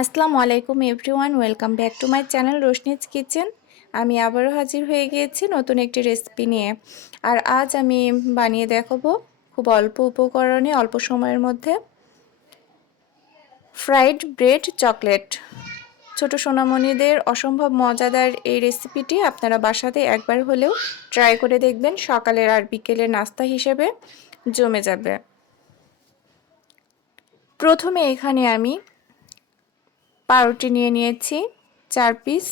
আসসালামু আলাইকুম everyone, welcome back to my channel Roshni's kitchen. আমি আবারও হাজির হয়ে গিয়েছি নতুন একটি রেসিপি নিয়ে। আর আজ আমি বানিয়ে দেখাবো খুব অল্প উপকরণে অল্প সময়ের মধ্যে ফ্রাইড ব্রেড চকলেট। ছোট সোনামণিদের অসম্ভব মজাদার এই রেসিপিটি আপনারা বাসাতে একবার হলেও ট্রাই করে দেখবেন। সকালের আর বিকেলের নাস্তা হিসেবে জমে যাবে। প্রথমে এখানে আমি পাউরুটি নিয়ে নিয়েছি 4 পিস,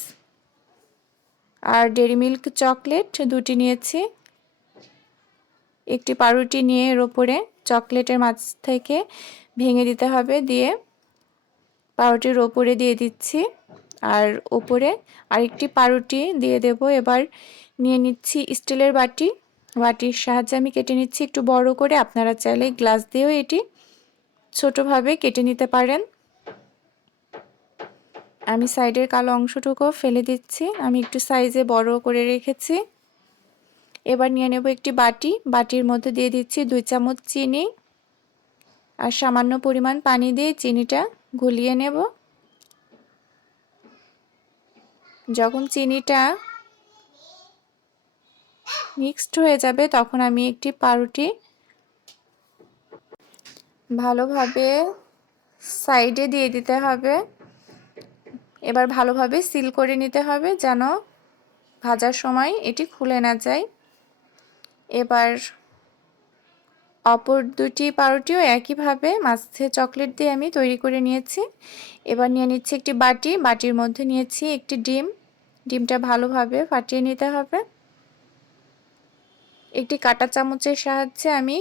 আর ডেইরি মিল্ক চকলেট 2টি নিয়েছি। একটি পাউরুটি নিয়ে এর ওপরে চকলেটের মাঝ থেকে ভেঙে দিতে হবে, দিয়ে পাউরুটির ওপরে দিয়ে দিচ্ছি, আর ওপরে আরেকটি পাউরুটি দিয়ে দেব। এবার নিয়ে নিচ্ছি স্টিলের বাটির সাহায্যে আমি কেটে নিচ্ছি একটু বড় করে। আপনারা চাইলে গ্লাস দিয়েও এটি ছোটোভাবে কেটে নিতে পারেন। আমি সাইডের কালো অংশটুকু ফেলে দিচ্ছি, আমি একটু সাইজে বড় করে রেখেছি। এবার নিয়ে নেব একটি বাটির মধ্যে দিয়ে দিচ্ছি 2 চামচ চিনি, আর সামান্য পরিমাণ পানি দিয়ে চিনিটা গলিয়ে নেব। যখন চিনিটা মিক্সড হয়ে যাবে তখন আমি একটি পাউরুটি ভালোভাবে সাইডে দিয়ে দিতে হবে। এবার ভালোভাবে সিল করে নিতে হবে যেন ভাজার সময় এটি খুলে না যায়। এবার অপর 2টি পাউরুটিও একইভাবে মাঝে চকলেট দিয়ে আমি তৈরি করে নিয়েছি। এবার নিয়ে নিচ্ছি একটি বাটির মধ্যে নিয়েছি একটি ডিমটা ভালোভাবে ফাটিয়ে নিতে হবে। একটি কাঁটা চামচের সাহায্যে আমি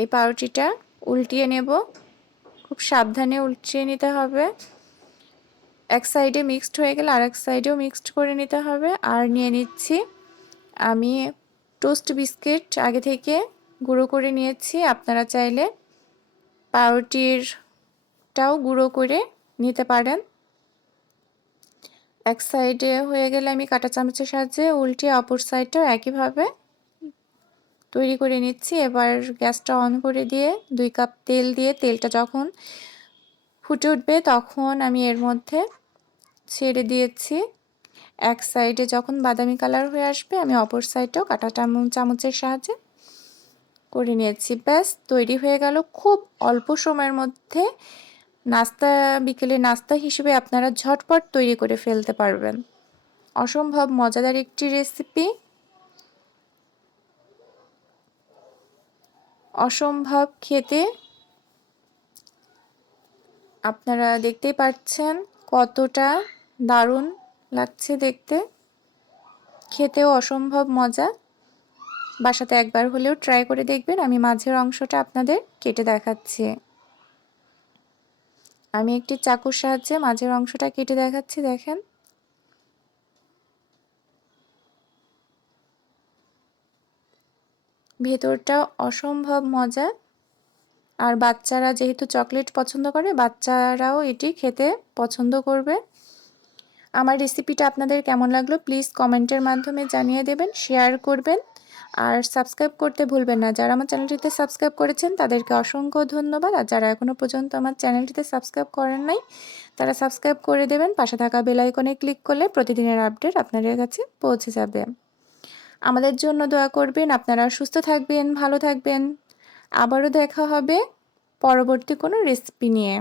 এই পাউরুটিটা উল্টিয়ে নেব। খুব সাবধানে উল্টিয়ে নিতে হবে। এক সাইডে মিক্সড হয়ে গেলে আরেক সাইডেও মিক্সড করে নিতে হবে। আর নিয়ে নিচ্ছি আমি টোস্ট বিস্কিট, আগে থেকে গুঁড়ো করে নিয়েছি। আপনারা চাইলে পাউরুটিরটাও গুঁড়ো করে নিতে পারেন। এক সাইডে হয়ে গেলে আমি কাঁটা চামচের সাহায্যে উল্টিয়ে অপর সাইডটাও একইভাবে তৈরি করে নিচ্ছি। এবার গ্যাসটা অন করে দিয়ে 2 কাপ তেল দিয়ে তেলটা যখন ফুটে উঠবে তখন আমি এর মধ্যে ছেড়ে দিয়েছি। এক সাইডে যখন বাদামি কালার হয়ে আসবে আমি অপর সাইডটাও কাঁটা চামচের সাহায্যে করে নিয়েছি। ব্যাস তৈরি হয়ে গেল। খুব অল্প সময়ের মধ্যে বিকেলের নাস্তা হিসেবে আপনারা ঝটপট তৈরি করে ফেলতে পারবেন। অসম্ভব মজাদার একটি রেসিপি, অসম্ভব খেতে। আপনারা দেখতেই পাচ্ছেন কতটা দারুণ লাগছে দেখতে, খেতেও অসম্ভব মজা। বাসাতে একবার হলেও ট্রাই করে দেখবেন। আমি মাঝের অংশটা আপনাদের কেটে দেখাচ্ছি। আমি একটি চাকুর সাহায্যে মাঝের অংশটা কেটে দেখাচ্ছি, দেখেন। ভেতরটা অসম্ভব মজা। আর বাচ্চারা যেহেতু চকলেট পছন্দ করে, বাচ্চারাও এটি খেতে পছন্দ করবে। আমার রেসিপিটা আপনাদের কেমন লাগলো প্লিজ কমেন্টের মাধ্যমে জানিয়ে দেবেন, শেয়ার করবেন, আর সাবস্ক্রাইব করতে ভুলবেন না। যারা আমার চ্যানেলটিতে সাবস্ক্রাইব করেছেন তাদেরকে অসংখ্য ধন্যবাদ। আর যারা এখনও পর্যন্ত আমার চ্যানেলটিতে সাবস্ক্রাইব করেন নাই তারা সাবস্ক্রাইব করে দেবেন। পাশে থাকা বেল আইকনে ক্লিক করলে প্রতিদিনের আপডেট আপনাদের কাছে পৌঁছে যাবে। আমাদের জন্য দোয়া করবেন। আপনারা সুস্থ থাকবেন, ভালো থাকবেন। আবারও দেখা হবে পরবর্তী কোনো রেসিপি নিয়ে।